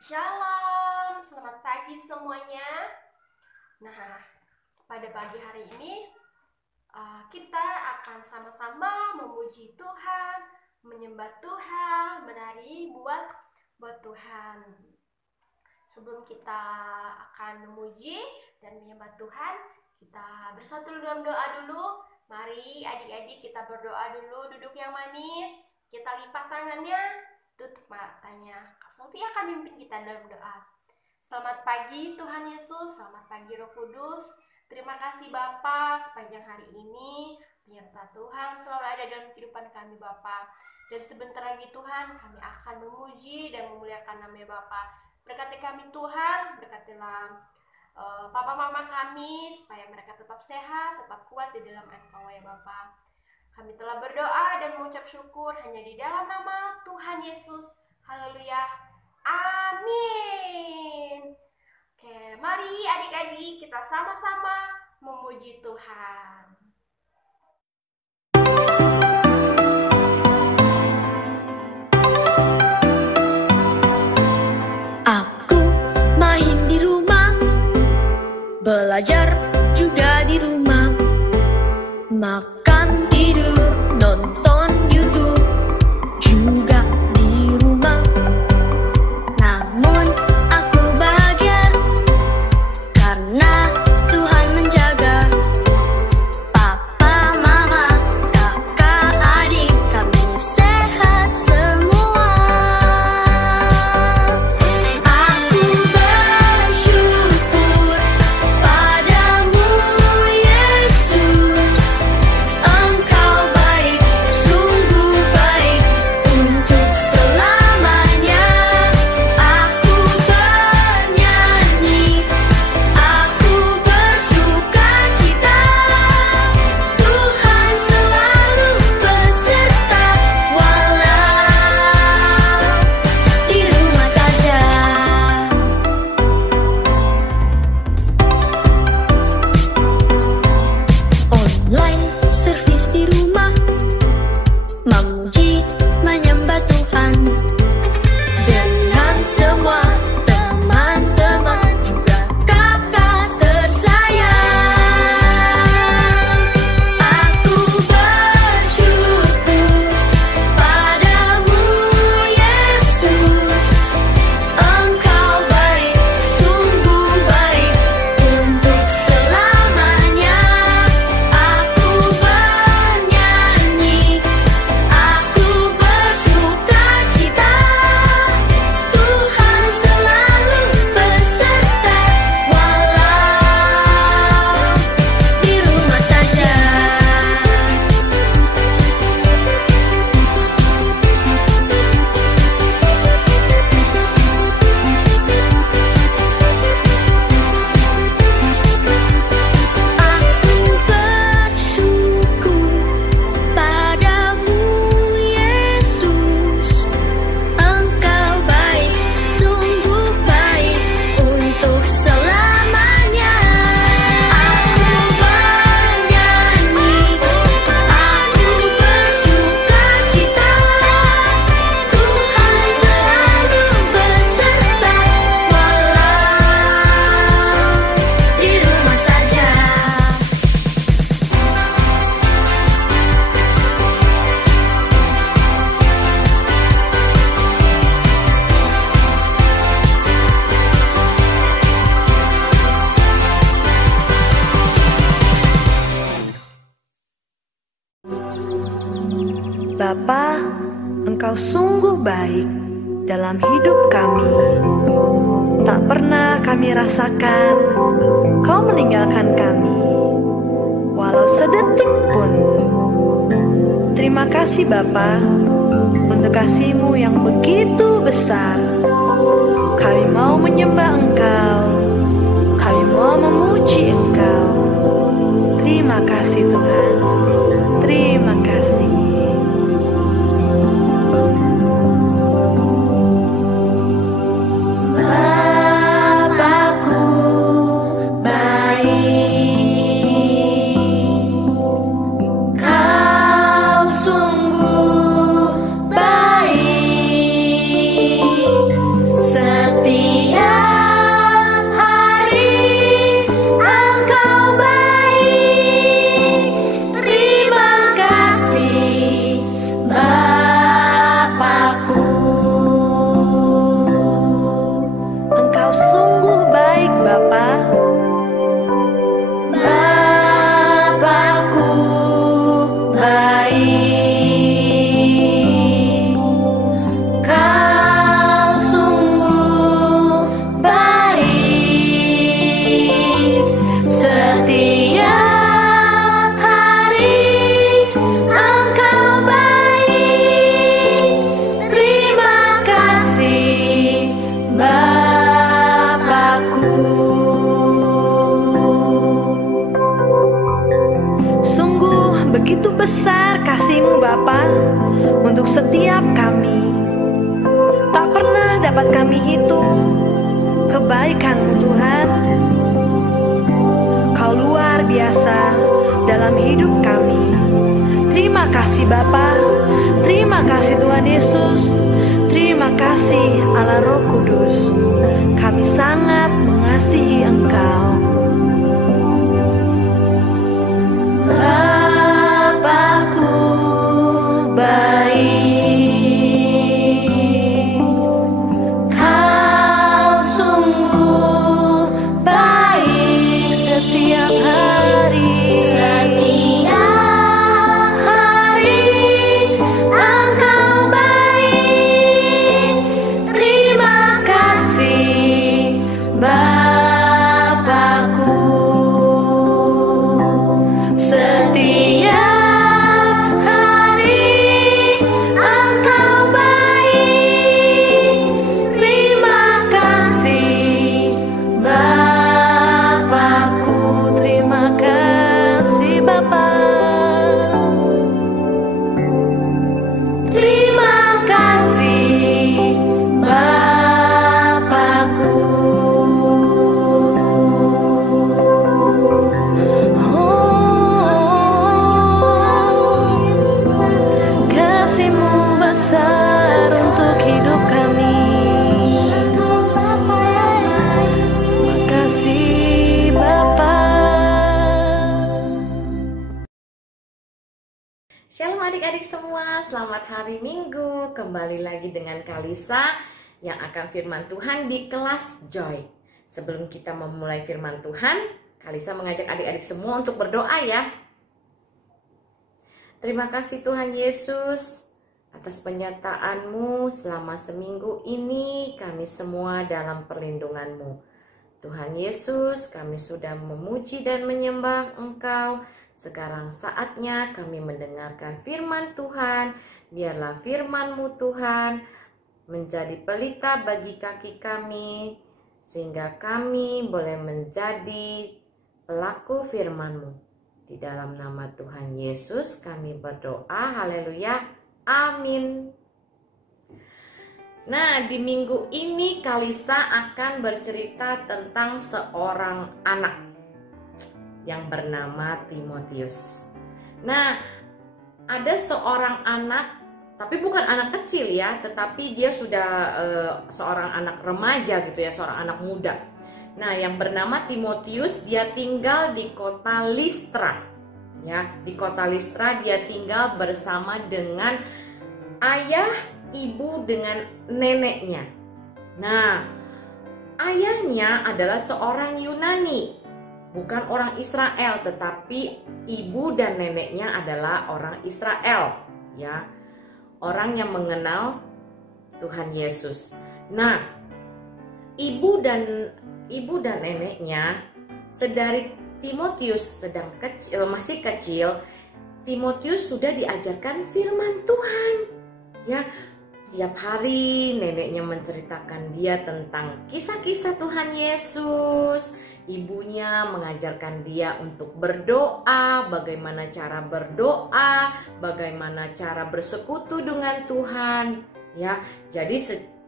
Shalom, selamat pagi semuanya. Nah, pada pagi hari ini kita akan sama-sama memuji Tuhan, menyembah Tuhan, menari buat Tuhan. Sebelum kita akan memuji dan menyembah Tuhan, kita bersatu dalam doa dulu. Mari adik-adik kita berdoa dulu, duduk yang manis, kita lipat tangannya, tutup matanya. Kak Sofi akan mimpin kita dalam doa. Selamat pagi Tuhan Yesus, selamat pagi Roh Kudus. Terima kasih Bapa sepanjang hari ini penyerta Tuhan selalu ada dalam kehidupan kami Bapa. Dan sebentar lagi Tuhan kami akan memuji dan memuliakan nama Bapa. Berkati kami Tuhan, berkatilah papa mama kami supaya mereka tetap sehat, tetap kuat di dalam Engkau ya Bapa. Kami telah berdoa dan mengucap syukur hanya di dalam nama Tuhan Yesus. Haleluya. Amin. Oke, mari adik-adik kita sama-sama memuji Tuhan. Aku main di rumah, belajar juga di rumah, makan, tidur, nonton YouTube juga di rumah. Namun aku bahagia karena Tuhan menjaga papa, mama, kakak, adik kami sehat semua. Aku bersyukur padamu Yesus, Engkau baik, sungguh baik untuk selamanya. Aku bernyanyi, aku bersukacita, Tuhan selalu beserta walau di rumah saja. Online service di rumah, memuji, menyembah Tuhan dengan semua teman-teman juga kakak tersayang. Aku bersyukur padamu Yesus, Engkau baik, sungguh baik untuk selamanya. Aku bernyanyi, aku bersukacita, Tuhan selalu beserta walau di rumah saja. Aku bersyukur padamu Yesus, Engkau baik, sungguh baik untuk selamanya. Aku bernyanyi, aku bersukacita, Tuhan selalu beserta walau di rumah saja. Bapa, Engkau sungguh baik dalam hidup kami. Tak pernah kami rasakan Kau meninggalkan kami, walau sedetik pun. Terima kasih Bapa untuk kasih-Mu yang begitu besar. Kami mau menyembah Engkau, kami mau memuji Engkau. Terima kasih Tuhan, terima kasih. Bapakku baik, Kau sungguh baik, setia setiap kami. Tak pernah dapat kami hitung kebaikan-Mu Tuhan. Kau luar biasa dalam hidup kami. Terima kasih Bapa, terima kasih Tuhan Yesus, terima kasih Allah Roh Kudus. Kami sangat mengasihi Engkau. Bapakku baik, Kau sungguh baik setiap hari. Setiap hari Engkau baik. Terima kasih Bapakku. Setiap hari Engkau baik. Terima kasih Bapakku. Terima kasih Bapa. Terima kasih Bapakku. Kasih-Mu besar untuk hidup kami. Makasih Bapa. Shalom adik-adik semua, selamat hari Minggu. Kembali lagi dengan Kalisa yang akan firman Tuhan di kelas Joy. Sebelum kita memulai firman Tuhan, Kalisa mengajak adik-adik semua untuk berdoa ya. Terima kasih Tuhan Yesus atas penyertaan-Mu selama seminggu ini, kami semua dalam perlindungan-Mu. Tuhan Yesus, kami sudah memuji dan menyembah Engkau. Sekarang saatnya kami mendengarkan firman Tuhan. Biarlah firman-Mu Tuhan menjadi pelita bagi kaki kami, sehingga kami boleh menjadi pelaku firman-Mu. Di dalam nama Tuhan Yesus kami berdoa, haleluya, amin. Nah, di minggu ini Kalisa akan bercerita tentang seorang anak yang bernama Timotius. Nah, ada seorang anak, tapi bukan anak kecil ya, tetapi dia sudah seorang anak remaja gitu ya, seorang anak muda. Nah, yang bernama Timotius, dia tinggal di kota Listra. Ya, di kota Listra dia tinggal bersama dengan ayah, ibu, dengan neneknya. Nah, ayahnya adalah seorang Yunani, bukan orang Israel, tetapi ibu dan neneknya adalah orang Israel, ya, orang yang mengenal Tuhan Yesus. Nah, ibu dan neneknya, sedari Timotius masih kecil, Timotius sudah diajarkan firman Tuhan, ya. Tiap hari neneknya menceritakan dia tentang kisah-kisah Tuhan Yesus. Ibunya mengajarkan dia untuk berdoa, bagaimana cara berdoa, bagaimana cara bersekutu dengan Tuhan. Ya, jadi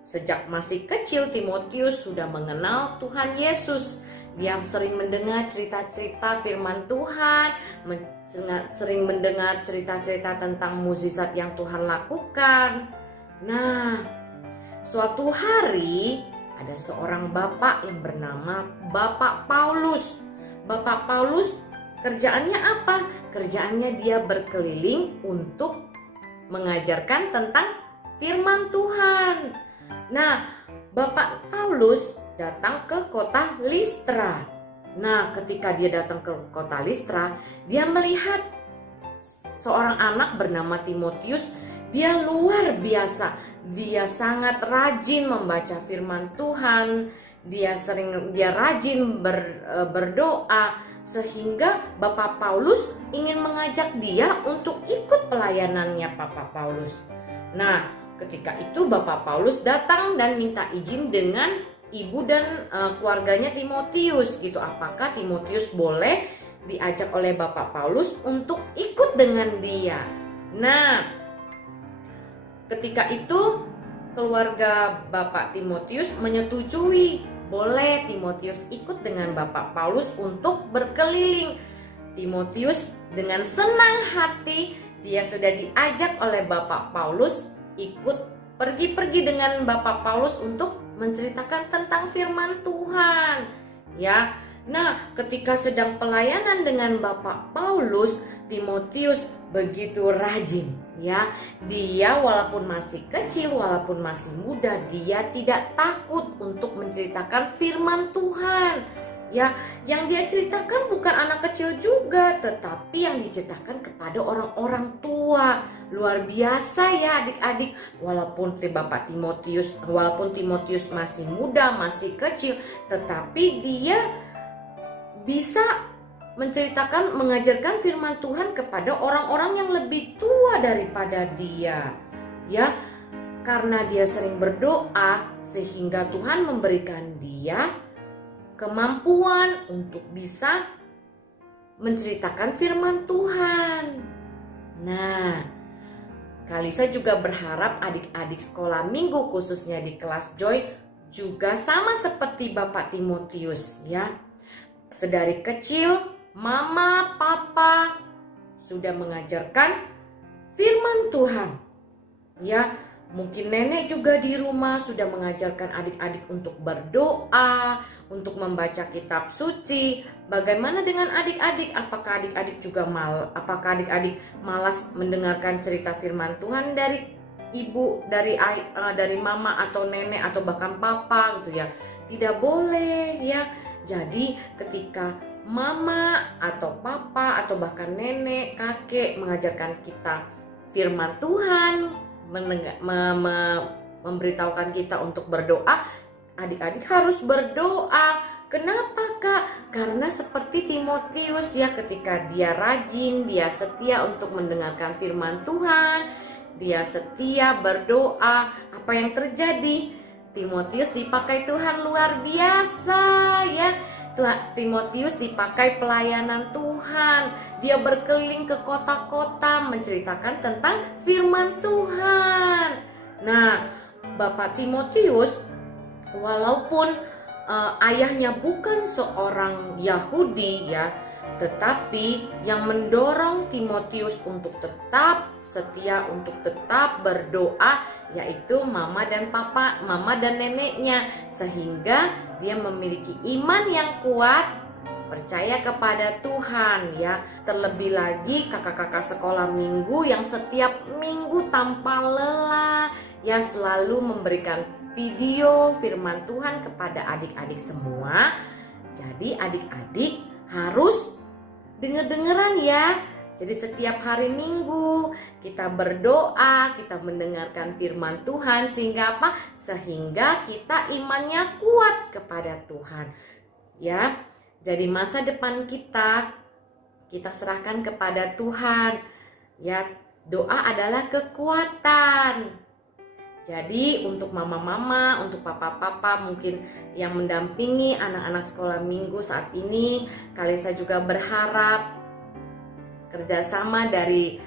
sejak masih kecil Timotius sudah mengenal Tuhan Yesus. Dia sering mendengar cerita-cerita firman Tuhan, sering mendengar cerita-cerita tentang mukjizat yang Tuhan lakukan. Nah, suatu hari ada seorang bapak yang bernama Bapak Paulus. Bapak Paulus kerjaannya apa? Kerjaannya dia berkeliling untuk mengajarkan tentang firman Tuhan. Nah, Bapak Paulus datang ke kota Listra. Nah, ketika dia datang ke kota Listra, dia melihat seorang anak bernama Timotius. Dia luar biasa, dia sangat rajin membaca firman Tuhan, dia rajin berdoa, sehingga Bapak Paulus ingin mengajak dia untuk ikut pelayanannya Bapak Paulus. Nah, ketika itu Bapak Paulus datang dan minta izin dengan ibu dan keluarganya Timotius gitu. Apakah Timotius boleh diajak oleh Bapak Paulus untuk ikut dengan dia? Nah, ketika itu keluarga Bapak Timotius menyetujui boleh Timotius ikut dengan Bapak Paulus untuk berkeliling. Timotius dengan senang hati dia sudah diajak oleh Bapak Paulus ikut pergi-pergi dengan Bapak Paulus untuk menceritakan tentang firman Tuhan. Ya. Nah, ketika sedang pelayanan dengan Bapak Paulus, Timotius begitu rajin, ya. Dia walaupun masih kecil, walaupun masih muda, dia tidak takut untuk menceritakan firman Tuhan. Ya, yang dia ceritakan bukan anak kecil juga, tetapi yang diceritakan kepada orang-orang tua. Luar biasa ya adik-adik, walaupun Timotius masih muda, masih kecil, tetapi dia bisa menceritakan, mengajarkan firman Tuhan kepada orang-orang yang lebih tua daripada dia. Ya, karena dia sering berdoa sehingga Tuhan memberikan dia kemampuan untuk bisa menceritakan firman Tuhan. Nah, Kalisa juga berharap adik-adik sekolah minggu khususnya di kelas Joy juga sama seperti Bapak Timotius, ya. Sedari kecil, mama, papa sudah mengajarkan firman Tuhan. Ya, mungkin nenek juga di rumah sudah mengajarkan adik-adik untuk berdoa, untuk membaca kitab suci. Bagaimana dengan adik-adik? Apakah adik-adik juga malas mendengarkan cerita firman Tuhan dari ibu, dari mama atau nenek atau bahkan papa gitu ya? Tidak boleh ya. Jadi ketika mama atau papa atau bahkan nenek, kakek mengajarkan kita firman Tuhan, memberitahukan kita untuk berdoa, adik-adik harus berdoa. Kenapa Kak? Karena seperti Timotius ya, ketika dia rajin, dia setia untuk mendengarkan firman Tuhan, dia setia berdoa, apa yang terjadi? Timotius dipakai Tuhan luar biasa ya. Timotius dipakai pelayanan Tuhan. Dia berkeliling ke kota-kota menceritakan tentang firman Tuhan. Nah, Bapak Timotius walaupun ayahnya bukan seorang Yahudi ya, tetapi yang mendorong Timotius untuk tetap setia, untuk tetap berdoa, yaitu mama dan neneknya, sehingga dia memiliki iman yang kuat, percaya kepada Tuhan ya. Terlebih lagi kakak-kakak sekolah minggu yang setiap minggu tanpa lelah ya selalu memberikan video firman Tuhan kepada adik-adik semua. Jadi adik-adik harus denger-dengeran ya. Jadi setiap hari Minggu kita berdoa, kita mendengarkan firman Tuhan, sehingga apa? Sehingga kita imannya kuat kepada Tuhan. Ya. Jadi masa depan kita serahkan kepada Tuhan. Ya, doa adalah kekuatan. Jadi untuk mama-mama, untuk papa-papa mungkin yang mendampingi anak-anak sekolah minggu saat ini, Kalisa juga berharap kerjasama dari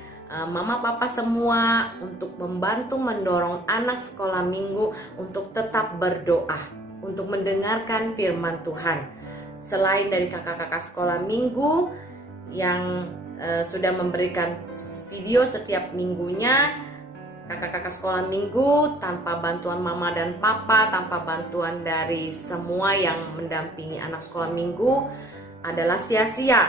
mama papa semua untuk membantu mendorong anak sekolah minggu untuk tetap berdoa, untuk mendengarkan firman Tuhan. Selain dari kakak-kakak sekolah minggu yang sudah memberikan video setiap minggunya, kakak-kakak sekolah minggu tanpa bantuan mama dan papa, tanpa bantuan dari semua yang mendampingi anak sekolah minggu adalah sia-sia.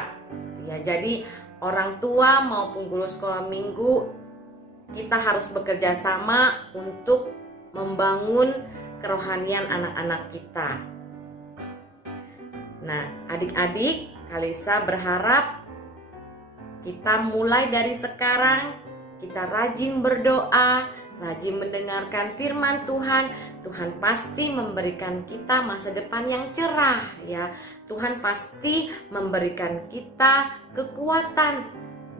Ya, jadi orang tua maupun guru sekolah minggu, kita harus bekerja sama untuk membangun kerohanian anak-anak kita. Nah, adik-adik, Kalisa berharap kita mulai dari sekarang, kita rajin berdoa, rajin mendengarkan firman Tuhan. Tuhan pasti memberikan kita masa depan yang cerah ya. Tuhan pasti memberikan kita kekuatan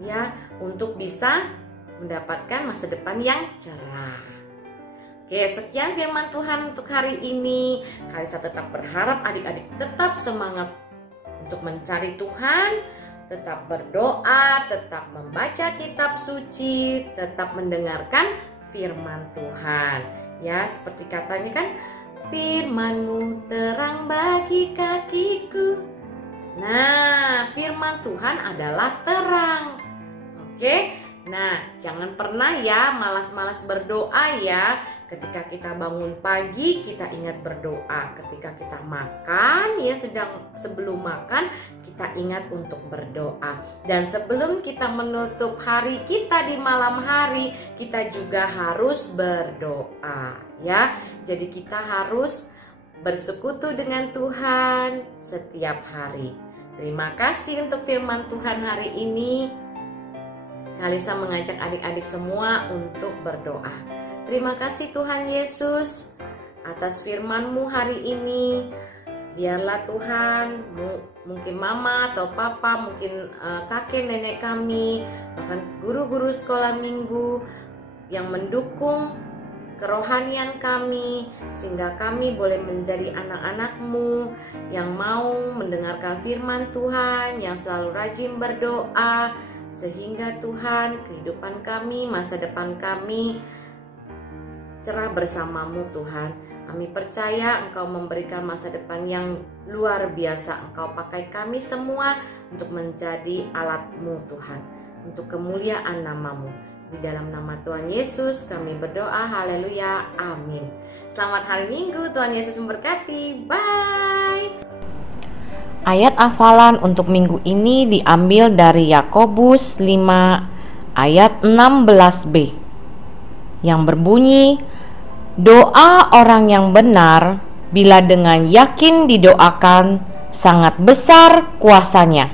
ya untuk bisa mendapatkan masa depan yang cerah. Oke, sekian firman Tuhan untuk hari ini. Kalisa tetap berharap adik-adik tetap semangat untuk mencari Tuhan, tetap berdoa, tetap membaca kitab suci, tetap mendengarkan firman Tuhan. Ya, seperti katanya kan, firman-Mu terang bagi kakiku. Nah, firman Tuhan adalah terang. Oke, nah jangan pernah ya malas-malas berdoa ya. Ketika kita bangun pagi, kita ingat berdoa. Ketika kita makan, ya sebelum makan, kita ingat untuk berdoa. Dan sebelum kita menutup hari kita di malam hari, kita juga harus berdoa, ya. Jadi kita harus bersekutu dengan Tuhan setiap hari. Terima kasih untuk firman Tuhan hari ini. Kalisa mengajak adik-adik semua untuk berdoa. Terima kasih Tuhan Yesus atas firman-Mu hari ini. Biarlah Tuhan, mungkin mama atau papa, mungkin kakek nenek kami, bahkan guru-guru sekolah minggu yang mendukung kerohanian kami, sehingga kami boleh menjadi anak-anak-Mu yang mau mendengarkan firman Tuhan, yang selalu rajin berdoa, sehingga Tuhan kehidupan kami, masa depan kami cerah bersama-Mu Tuhan. Kami percaya Engkau memberikan masa depan yang luar biasa. Engkau pakai kami semua untuk menjadi alat-Mu Tuhan, untuk kemuliaan nama-Mu. Di dalam nama Tuhan Yesus kami berdoa, haleluya, amin. Selamat hari Minggu, Tuhan Yesus memberkati, bye. Ayat hafalan untuk minggu ini diambil dari Yakobus 5 ayat 16b yang berbunyi, doa orang yang benar bila dengan yakin didoakan sangat besar kuasanya.